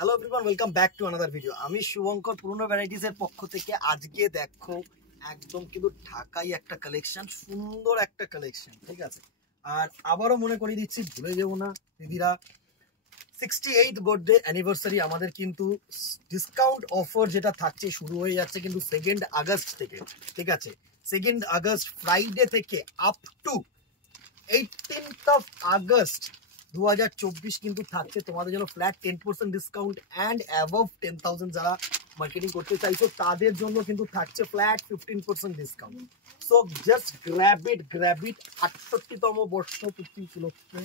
Hello everyone, welcome back to another video. আমি শুভঙ্কর পুরনো varieties এর পক্ষ থেকে আজকে দেখো একদম কিন্তু ঢাকাই একটা কালেকশন, সুন্দর একটা কালেকশন, ঠিক আছে। আর আবারও মনে করিয়ে দিচ্ছি, ভুলে যাবো না দিদিরা, 68th বার্থডে অ্যানিভার্সারি আমাদের কিন্তু ডিসকাউন্ট অফার যেটা থাকছে শুরু হয়ে যাচ্ছে কিন্তু 2nd আগস্ট থেকে, ঠিক আছে। 2nd আগস্ট ফ্রাইডে থেকে up to 18th of August 2024 কিন্তু থাকছে তোমাদের জন্য ফ্ল্যাট 10% ডিসকাউন্ট অ্যান্ড অ্যাবভ 10,000 যারা মার্কেটিং করতে চাইছো তাদের জন্য কিন্তু থাকছে flat 15% discount. So just grab it 68তম বর্ষ পূর্তি উপলক্ষে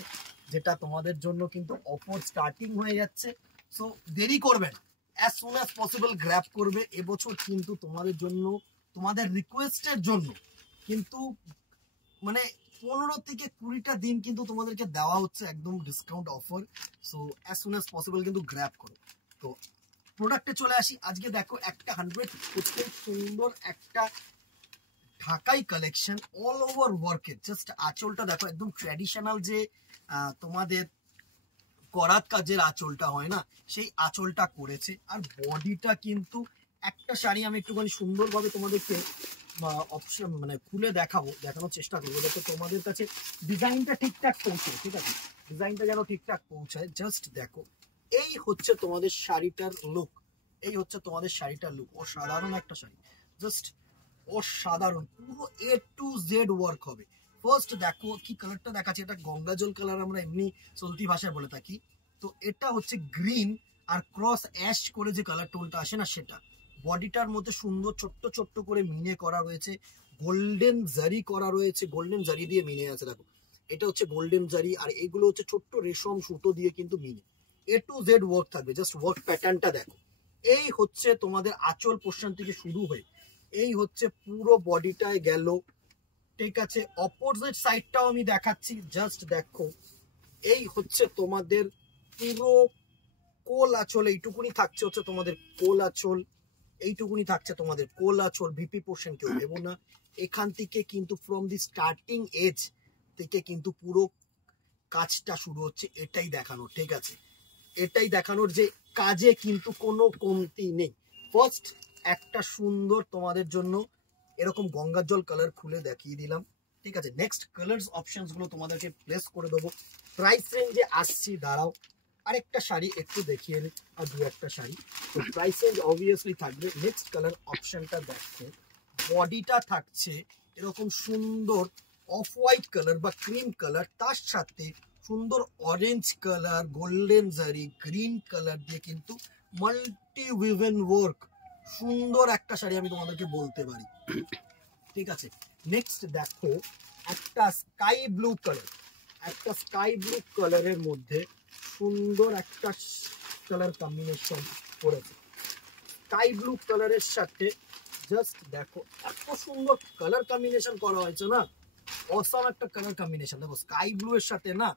যেটা তোমাদের জন্য কিন্তু অফার স্টার্টিং হয়ে যাচ্ছে। সো দেরি করবেন, as soon as possible grab করবে। এবছর কিন্তু তোমাদের জন্য, তোমাদের রিকোয়েস্টের জন্য কিন্তু মানে 15 থেকে 20টা দিন কিন্তু তোমাদেরকে দেওয়া হচ্ছে একদম discount offer. So as soon as possible কিন্তু গ্র্যাব করো। তো প্রোডাক্টে চলে আসি। আজকে দেখো একটা 100% সুন্দর একটা ঢাকাই কালেকশন, অল ওভার ওয়ার্কের। জাস্ট আঁচলটা দেখো, একদম ট্র্যাডিশনাল যে তোমাদের করাত কাজের আঁচলটা হয় না, সেই আঁচলটা করেছে। আর বডিটা কিন্তু একটা শাড়ি আমি একটুখানি সুন্দরভাবে তোমাদেরকে অপশন মানে খুলে দেখানোর চেষ্টা করবো যাতে তোমাদের কাছে ডিজাইনটা ঠিকঠাক পৌঁছায়, ঠিক আছে। ডিজাইনটা যেন ঠিকঠাক পৌঁছায়। জাস্ট দেখো, এই হচ্ছে তোমাদের শাড়িটার লুক, এই হচ্ছে তোমাদের শাড়িটার লুক। অসাধারণ একটা শাড়ি, জাস্ট অসাধারণ, পুরো A to Z ওয়ার্ক হবে। ফার্স্ট দেখো কি কালারটা দেখাচ্ছে, এটা গঙ্গা জল কালার আমরা এমনি চলতি ভাষায় বলে থাকি। তো এটা হচ্ছে গ্রিন আর ক্রস অ্যাশ করে যে কালার টোনটা আসে না সেটা। বডিটার মধ্যে সুন্দর ছোট্ট ছোট্ট করে মিনে করা রয়েছে, গোল্ডেন জারি করা রয়েছে, গোল্ডেন জারি দিয়ে মিনে আছে দেখো। এটা হচ্ছে গোল্ডেন জারি আর এগুলো হচ্ছে ছোট্ট রেশম সুতো দিয়ে কিন্তু মিনে। A to Z ওয়ার্ক থাকবে। জাস্ট ওয়ার্ক প্যাটার্নটা দেখো। এই হচ্ছে তোমাদের আঁচল পোর্শন থেকে শুরু হয়ে এই হচ্ছে পুরো বডিটায় গেল, ঠিক আছে। অপোজিট সাইডটাও আমি দেখাচ্ছি, জাস্ট দেখো। এই হচ্ছে তোমাদের পুরো কোল আঁচল, এইটুকুনি থাকছে হচ্ছে তোমাদের কোল আঁচল, এইটুকুনি থাকছে তোমাদের কোল আঁচল। ভিপি পোর্শন কেউ দেবো না। এখান থেকে কিন্তু ফ্রম দি স্টার্টিং এজ থেকে কিন্তু পুরো কাজটা শুরু হচ্ছে, এটাই দেখানোর, ঠিক আছে। এটাই দেখানোর যে কাজে কিন্তু কোনো কমতি নেই। ফার্স্ট একটা সুন্দর তোমাদের জন্য এরকম গঙ্গার জল কালার খুলে দেখিয়ে দিলাম, ঠিক আছে। নেক্সট কালার্স অপশনস গুলো তোমাদেরকে প্লেস করে দেবো। প্রাইস রেঞ্জে আসছি, দাঁড়াও আরেকটা শাড়ি একটু দেখিয়ে নিই, আর দু একটা শাড়ি। তো প্রাইস রেঞ্জ অবভিয়াসলি থাকবে। নেক্সট কালার অপশনটা দেখো, বডিটা থাকছে এরকম সুন্দর অফ হোয়াইট কালার বা ক্রিম কালার, তার সাথে সুন্দর অরেঞ্জ কালার, গোল্ডেন জারি, গ্রিন কালার দিয়ে কিন্তু মাল্টি উইভেন ওয়ার্ক, সুন্দর একটা শাড়ি আমি তোমাদেরকে বলতে পারি, ঠিক আছে। নেক্সট দেখো একটা স্কাই ব্লু কালার, একটা স্কাই ব্লু কালারের মধ্যে সুন্দর একটা কালার কম্বিনেশন করেছে। স্কাই ব্লু কালারের সাথে জাস্ট দেখো এত সুন্দর কালার কম্বিনেশন করা হয়েছে না, অসাম একটা কালার কম্বিনেশন। দেখো স্কাই ব্লু এর সাথে না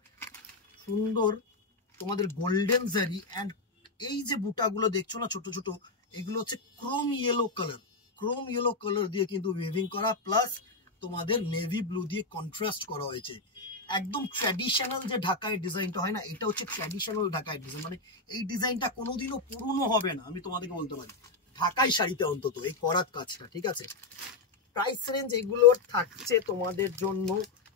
সুন্দর তোমাদের গোল্ডেন জারি, অ্যান্ড এই যে বুটাগুলো দেখছো না ছোট ছোট, এগুলো হচ্ছে Chrome yellow colour, Chrome yellow colour দিয়ে কিন্তু উইভিং করা, প্লাস তোমাদের নেভি ব্লু দিয়ে কন্ট্রাস্ট করা হয়েছে। একদম ট্র্যাডিশনাল যে ঢাকায় ডিজাইনটা হয় না, এটা হচ্ছে ট্র্যাডিশনাল ঢাকায় ডিজাইন। মানে এই ডিজাইনটা কোনোদিনও পুরনো হবে না, আমি তোমাদেরকে বলতে পারি, ঢাকাই শাড়িতে অন্তত এই করাত কাজটা, ঠিক আছে। প্রাইস রেঞ্জ এগুলোর থাকছে তোমাদের জন্য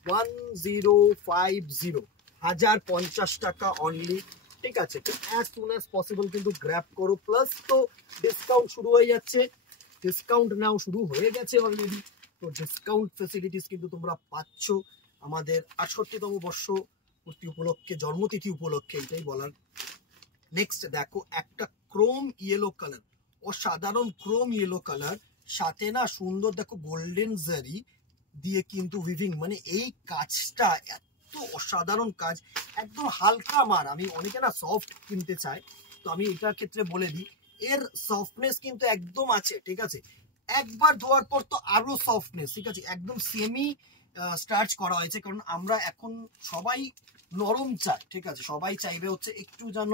1050 টাকা অনলি, ঠিক আছে। তো অ্যাজ সুন অ্যাজ পসিবল কিন্তু গ্র্যাব করো। প্লাস তো ডিসকাউন্ট শুরু হয়ে যাচ্ছে, ডিসকাউন্ট নাও শুরু হয়ে গেছে অলরেডি। তো ডিসকাউন্ট ফেসিলিটিস কিন্তু তোমরা পাচ্ছ আমাদের 68তম বর্ষ পূর্তি উপলক্ষে, জন্মতিথি উপলক্ষে, এটাই বলার। নেক্সট দেখো একটা ক্রোম ইয়েলো কালার, অসাধারণ ক্রোম ইয়েলো কালার, সাথে না সুন্দর দেখো গোল্ডেন জারি দিয়ে কিন্তু উইভিং। মানে এই কাজটা এত অসাধারণ কাজ, একদম হালকা মার। আমি অনেকে না সফট কিনতে চাই, তো আমি এটার ক্ষেত্রে বলে দিই এর সফটনেস কিন্তু একদম আছে, ঠিক আছে। একবার ধোয়ার পর তো আরো সফটনেস, ঠিক আছে। একদম সেমি স্টার্চ করা হয়েছে, কারণ আমরা এখন সবাই নরম চাই, ঠিক আছে। সবাই চাইবে হচ্ছে একটু যেন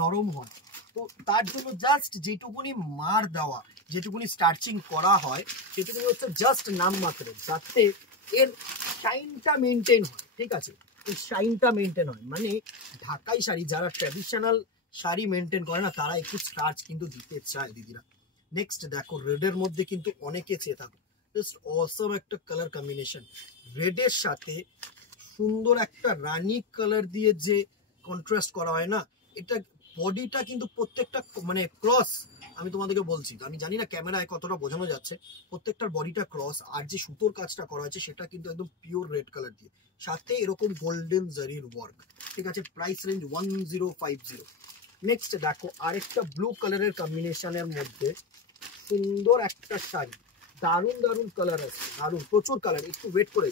নরম হয়। তো তার জন্য জাস্ট যেটুকুনি মার দেওয়া, যেটুকুনি স্টার্চিং করা হয়, সেটুকুনি হচ্ছে জাস্ট নামমাত্র, যাতে এর শাইনটা মেনটেন হয়, ঠিক আছে। এই শাইনটা মেনটেন হয়। মানে ঢাকাই শাড়ি, যারা ট্র্যাডিশনাল শাড়ি মেনটেন করে না তারা একটু স্টার্চ কিন্তু দিতে চায় দিদিরা। নেক্সট দেখো রেডের মধ্যে কিন্তু অনেকে চেয়ে থাকো, জাস্ট অসম একটা কালার কম্বিনেশন। রেডের সাথে সুন্দর একটা রানী কালার দিয়ে যে কন্ট্রাস্ট করা হয় না, এটা বডিটা কিন্তু প্রত্যেকটা মানে ক্রস। আমি তোমাদেরকে বলছি, আমি জানি না ক্যামেরায় কতটা বোঝানো যাচ্ছে, প্রত্যেকটার বডিটা ক্রস। আর যে সুতোর কাজটা করা হয়েছে সেটা কিন্তু একদম পিওর রেড কালার দিয়ে, সাথে এরকম গোল্ডেন জারির ওয়ার্ক। ঠিক আছে, প্রাইস রেঞ্জ 1050। নেক্সট দেখো আরেকটা ব্লু কালারের কম্বিনেশনের মধ্যে সুন্দর একটা শাড়ি, দারুণ দারুণ কালার আছে, দারুণ প্রচুর কালার। একটু ওয়েট করে,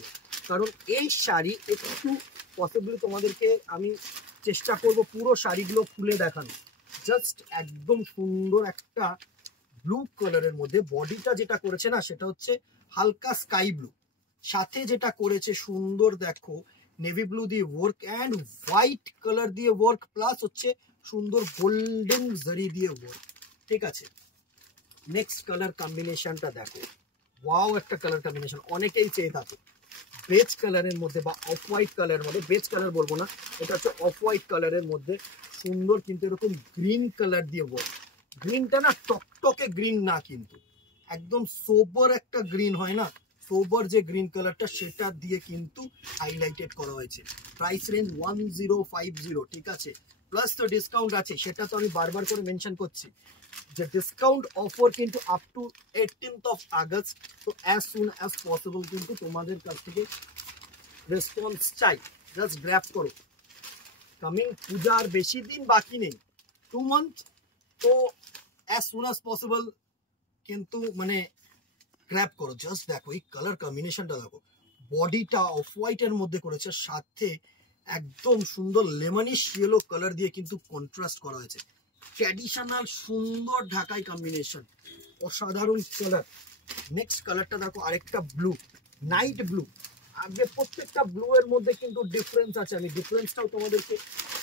কারণ এই শাড়ি একটু পসিবলি তোমাদেরকে আমি চেষ্টা করব পুরো শাড়িগুলো খুলে দেখানো। জাস্ট একদম সুন্দর একটা ব্লু কালারের মধ্যে বডিটা যেটা করেছে না সেটা হচ্ছে হালকা স্কাই ব্লু, সাথে যেটা করেছে সুন্দর দেখো নেভি ব্লু দিয়ে ওয়ার্ক অ্যান্ড হোয়াইট কালার দিয়ে ওয়ার্ক, প্লাস হচ্ছে সুন্দর গোল্ডেন জারি দিয়ে ওয়ার্ক। ঠিক আছে, নেক্সট কালার কম্বিনেশনটা দেখো, ওয়াও একটা কালার কম্বিনেশন, অনেকেই চেয়ে থাকে বেজ কালারের মধ্যে বা অফ হোয়াইট কালারের মধ্যে। বেজ কালার বলবো না, এটা হচ্ছে অফ হোয়াইট কালারের মধ্যে সুন্দর কিন্তু এরকম গ্রিন কালার দিয়ে ওয়ার্ক। গ্রিনটা না টকটকে গ্রিন না, কিন্তু একদম সোবার একটা গ্রিন হয় না, সোবার যে গ্রিন কালারটা সেটা দিয়ে কিন্তু হাইলাইটেড করা হয়েছে। Price range 1050। ঠিক আছে, প্লাস তো ডিসকাউন্ট আছে, সেটা তো আমি বারবার করে মেনশন করছি যে ডিসকাউন্ট অফার কিন্তু up to 18th of August। তো অ্যাজ সুন অ্যাজ পসিবল কিন্তু তোমাদের কাছ থেকে রেসপন্স চাই, জাস্ট গ্র্যাব করো। কামিং পূজার বেশি দিন বাকি নেই, 2 month, তো অ্যাজ সুন অ্যাজ পসিবল কিন্তু মানে গ্র্যাব করো। জাস্ট দেখো এই কালার কম্বিনেশনটা দেখো, বডিটা অফ হোয়াইটের মধ্যে করেছে, সাথে একদম সুন্দর লেমনিশ ইয়েলো কালার দিয়ে কিন্তু কন্ট্রাস্ট করা হয়েছে। ট্র্যাডিশনাল সুন্দর ঢাকাই কম্বিনেশন, অসাধারণ কালার। নেক্সট কালারটা দেখো আরেকটা ব্লু, নাইট ব্লু। আগে প্রত্যেকটা ব্লু এর মধ্যে কিন্তু ডিফারেন্স আছে, আমি ডিফারেন্সটাও তোমাদেরকে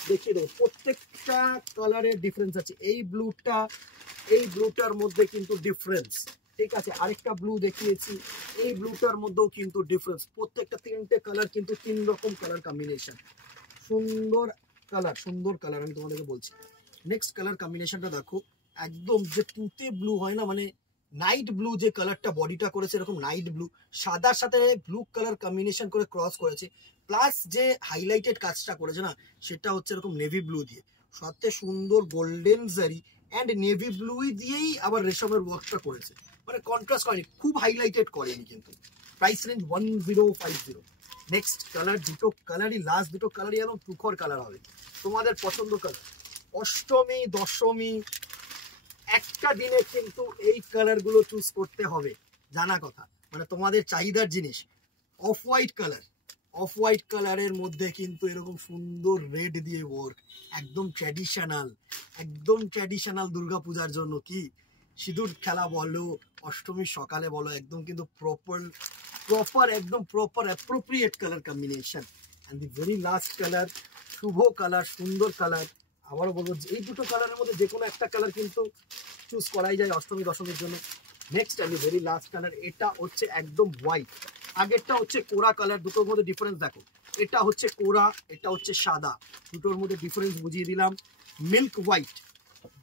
দেখিয়ে দেবো। প্রত্যেকটা কালারের ডিফারেন্স আছে, এই ব্লুটার মধ্যে কিন্তু ডিফারেন্স। ঠিক আছে, আরেকটা ব্লু দেখিয়েছি, এই ব্লুটার মধ্যেও কিন্তু ডিফারেন্স। প্রত্যেকটা 3টে কালার কিন্তু 3 রকম কালার কম্বিনেশন, সুন্দর কালার, সুন্দর কালার আমি তোমাদেরকে বলছি। নেক্সট কালার কম্বিনেশনটা দেখো, একদম যে তুতে ব্লু হয় না, মানে নাইট ব্লু যে কালারটা বডিটা করেছে এরকম নাইট ব্লু, সাদার সাথে ব্লু কালার কম্বিনেশন করে ক্রস করেছে, প্লাস যে হাইলাইটেড কাজটা করেছে না সেটা হচ্ছে এরকম নেভি ব্লু দিয়ে, সাথে সুন্দর গোল্ডেন জারি অ্যান্ড নেভি ব্লু দিয়েই আবার রেশমের ওয়ার্কটা করেছে, মানে কন্ট্রাস্ট করেনি, খুব হাইলাইটেড করেনি কিন্তু। Price range 1050। নেক্সট কালার, দুটো কালারই, লাস্ট দুটো কালারই একদম তুখর কালার হবে, তোমাদের পছন্দ কালার। অষ্টমী দশমী একটা দিনে কিন্তু এই কালারগুলো চুজ করতে হবে, জানা কথা, মানে তোমাদের চাহিদার জিনিস। Off white colour, off white কালারের মধ্যে কিন্তু এরকম সুন্দর রেড দিয়ে ওয়ার্ক, একদম ট্র্যাডিশনাল, একদম ট্র্যাডিশনাল দুর্গাপূজার জন্য কি সিঁদুর খেলা বলো, অষ্টমীর সকালে বলো, একদম কিন্তু প্রপার একদম proper appropriate colour combination. And the very last colour, শুভ কালার, সুন্দর কালার। আবারও বলবো এই দুটো কালারের মধ্যে যে কোনো একটা কালার কিন্তু চুজ করাই যায় অষ্টমী দশমীর জন্য। নেক্সট আমি ভেরি লাস্ট কালার, এটা হচ্ছে একদম হোয়াইট, আগেরটা হচ্ছে কোরা কালার, দুটোর মধ্যে ডিফারেন্স দেখো, এটা হচ্ছে কোরা, এটা হচ্ছে সাদা, দুটোর মধ্যে ডিফারেন্স বুঝিয়ে দিলাম। Milk white,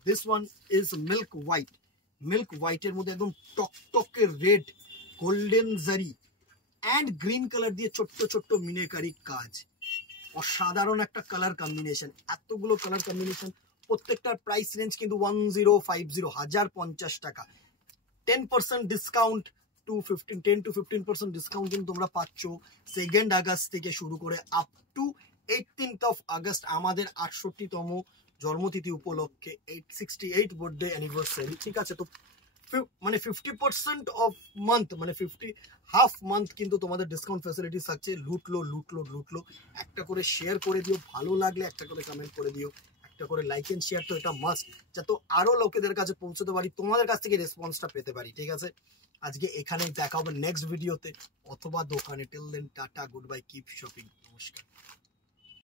this one is milk white, milk হোয়াইটের মধ্যে একদম টকটকে রেড, গোল্ডেন জারি অ্যান্ড গ্রিন কালার দিয়ে ছোট্ট ছোট্ট মিনেকারি কাজ, অসাধারণ একটা কালার কম্বিনেশন। এতগুলো কালার কম্বিনেশন, প্রত্যেকটার প্রাইস রেঞ্জ কিন্তু 1050, 1050 টাকা। 10% ডিসকাউন্ট টু 10 to 15% ডিসকাউন্ট কিন্তু তোমরা পাচ্ছ 2nd আগস্ট থেকে শুরু করে up to 18th of August, আমাদের 68তম জন্মতিথি উপলক্ষে 868 বার্থডে অ্যানিভার্সারি। ঠিক আছে, তো মানে 50% অফ মান্থ, মানে হাফ মান্থ কিন্তু তোমাদের ডিসকাউন্ট ফ্যাসিলিটিস থাকছে। লুটলো লুটলো লুটলো, একটা করে শেয়ার করে দিও, ভালো লাগলে একটা করে কমেন্ট করে দিও, একটা করে লাইক এন্ড শেয়ার, তো এটা মাস্ট, যাতে আরো লোকেদের কাছে পৌঁছতে পারি, তোমাদের কাছ থেকে রেসপন্সটা পেতে পারি। ঠিক আছে, আজকে এখানেই দেখা হবে নেক্সট ভিডিওতে অথবা দোকানে। Till then tata, good bye, keep shopping, নমস্কার।